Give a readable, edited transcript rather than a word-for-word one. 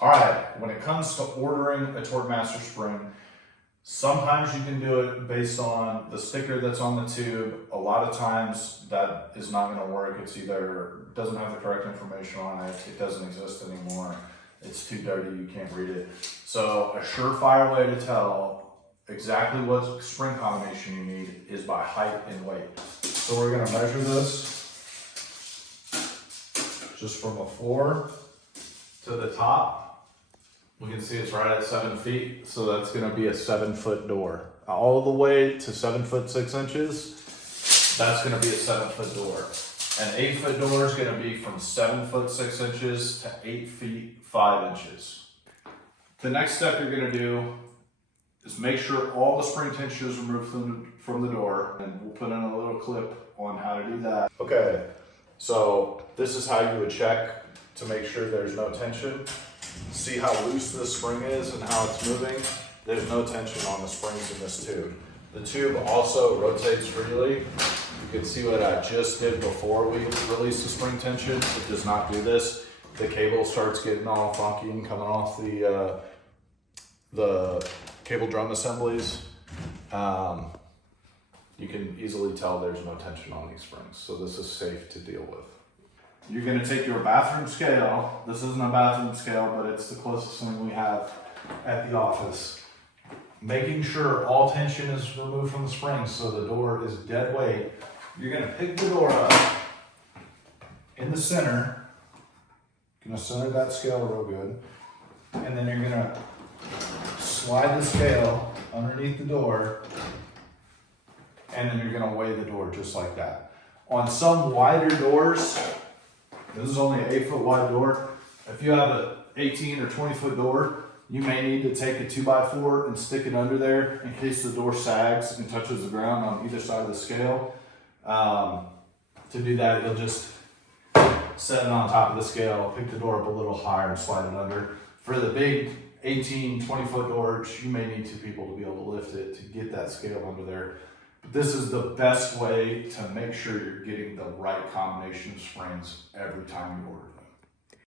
All right, when it comes to ordering a Torquemaster spring, sometimes you can do it based on the sticker that's on the tube. A lot of times that is not going to work. It's either doesn't have the correct information on it, it doesn't exist anymore, it's too dirty, you can't read it. So a surefire way to tell exactly what spring combination you need is by height and weight. So we're going to measure this just from the floor to the top. We can see it's right at 7 feet, so that's going to be a 7-foot door. All the way to 7 foot 6 inches, that's going to be a 7-foot door. An 8-foot door is going to be from 7 foot 6 inches to 8 feet 5 inches. The next step you're going to do is make sure all the spring tension is removed from the door, and we'll put in a little clip on how to do that. Okay, so this is how you would check to make sure there's no tension. See how loose this spring is and how it's moving? There's no tension on the springs in this tube. The tube also rotates freely. You can see what I just did before we released the spring tension. It does not do this. The cable starts getting all funky and coming off the cable drum assemblies. You can easily tell there's no tension on these springs, so this is safe to deal with. You're going to take your bathroom scale. This isn't a bathroom scale, but it's the closest thing we have at the office. Making sure all tension is removed from the springs so the door is dead weight. You're going to pick the door up in the center. You're going to center that scale real good. And then you're going to slide the scale underneath the door. And then you're going to weigh the door just like that. On some wider doors, this is only an 8-foot wide door. If you have an 18 or 20 foot door, you may need to take a 2x4 and stick it under there in case the door sags and touches the ground on either side of the scale. To do that, you'll just set it on top of the scale, pick the door up a little higher and slide it under. For the big 18, 20 foot doors, you may need 2 people to be able to lift it to get that scale under there. But this is the best way to make sure you're getting the right combination of springs every time you order.